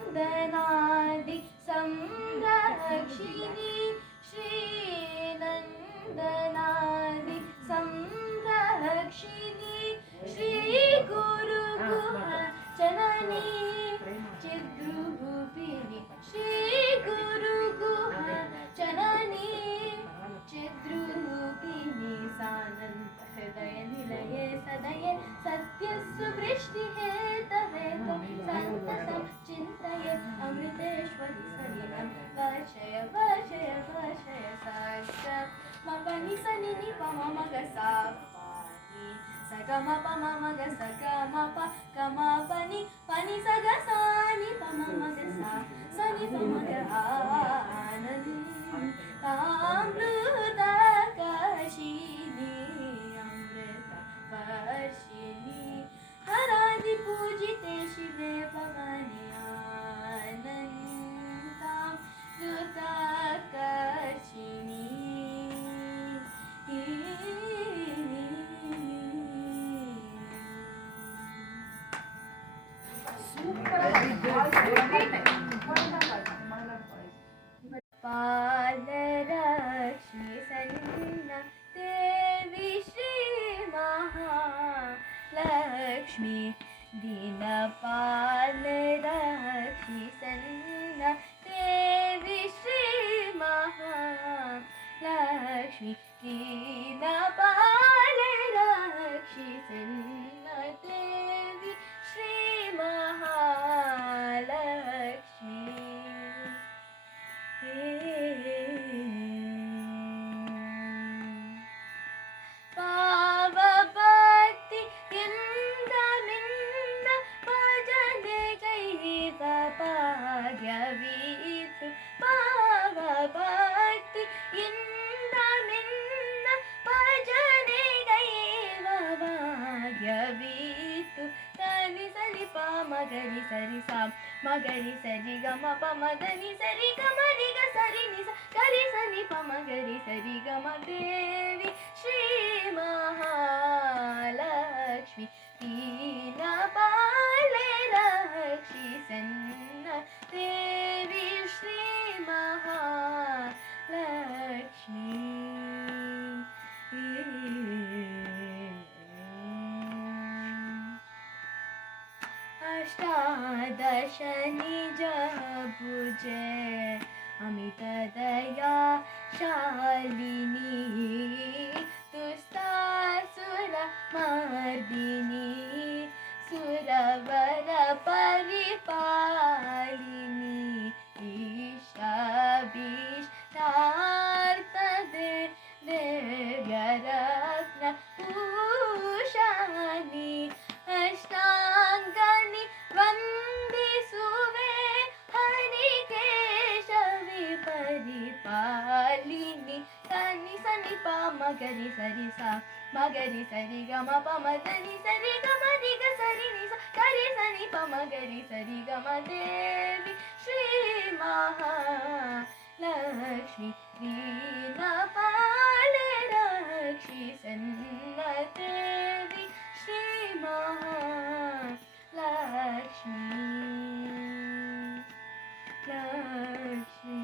नंदनादि संरक्षिणी श्रीनंदनादि संरक्षिणी श्री गुरु जननी चिद्रूपिणी श्री गुरु जननी चिद्रूपिणी सानंद हृदय निलये सदये सत्य सुवृष्टि हेतवे संततं चिन्तये अमृतेश्वरि सलिलं वर्षय वर्षय वर्षय साक्षात् मपनि सनि नि प म ग सा पानि स ग म प म ग स ग म प ग म प नि स ग सा नि प म ग सा स नि प म ग आनन्दामृतकाशिनी अमृत वर्षिणी हरादि पूजिते शिवे भवानि आनन्दामृतकाशिनी पालरक्षि सन्न देवी श्री महालक्ष्मी दीनपालरक्षि सन्न देवी श्री महालक्ष्मी दीनपालरक्षि सन्न देवी श्री महालक्ष्मी ಪಾವಭಕ್ತಿ ಎಂದ ನಿನ್ನ ಭಜನೆಗೈವ ಭಾಗ್ಯವೀತು ಪಾವಭಕ್ತಿ ಎಂದ ನಿನ್ನ ಭಜನೆಗೈವ ಭಾಗ್ಯವೀತು ಸನಿ ಸನಿ ಪ ಮಗರಿ ಸರಿ ಸಾ ಮಗರಿ ಸರಿ ಗ ಮ ಪ ಮದನಿ ಸರಿ ಗ ಮರಿ ಗ ಸರಿ ನಿ ಸ ಗರಿ ಸನಿ ಪ ಮಗರಿ ಸರಿ ಗ ಮ ದೇವಿ ಶ್ರೀ ಮಹಾಲಕ್ಷ್ಮಿ ದೀನ ಪಾಲೆ ರಕ್ಷಿ ಸನ್ನ ದೇವಿ ಶ್ರೀ ಮಹಾಲಕ್ಷ್ಮಿ अष्टादश निज भुज अमित दया शालिनी दुस्तासुर मर्दिनी सुरवर परिपालिनी ईशाभीष्टार्थ देव्यरत्न भूषानि अष्टांगनि ವಂದಿಸುವೆ ಹರಿಕೇಶವಿ ಪರಿಪಾಲಿನಿ ಸನಿ ಸನಿ ಪ ಮಗರಿ ಸರಿ ಸಾ ಮಗರಿ ಸರಿ ಗ ಮ ಪ ಮದನಿ ಸರಿ ಗ ಮರಿ ಗ ಸರಿ ನಿ ಸ ಕರಿ ಸನಿ ಪ ಮಗರಿ ಸರಿ ಗ ಮ ದೇವಿ ಶ್ರೀ ಮಹಾಲಕ್ಷ್ಮಿ ದೀನ ಪಾಲೆ ರಕ್ಷಿ ಸನ್ನ ದೇವಿ ಶ್ರೀ ಲಕ್ಷ್ಮೀ ಲಕ್ಷ್ಮೀ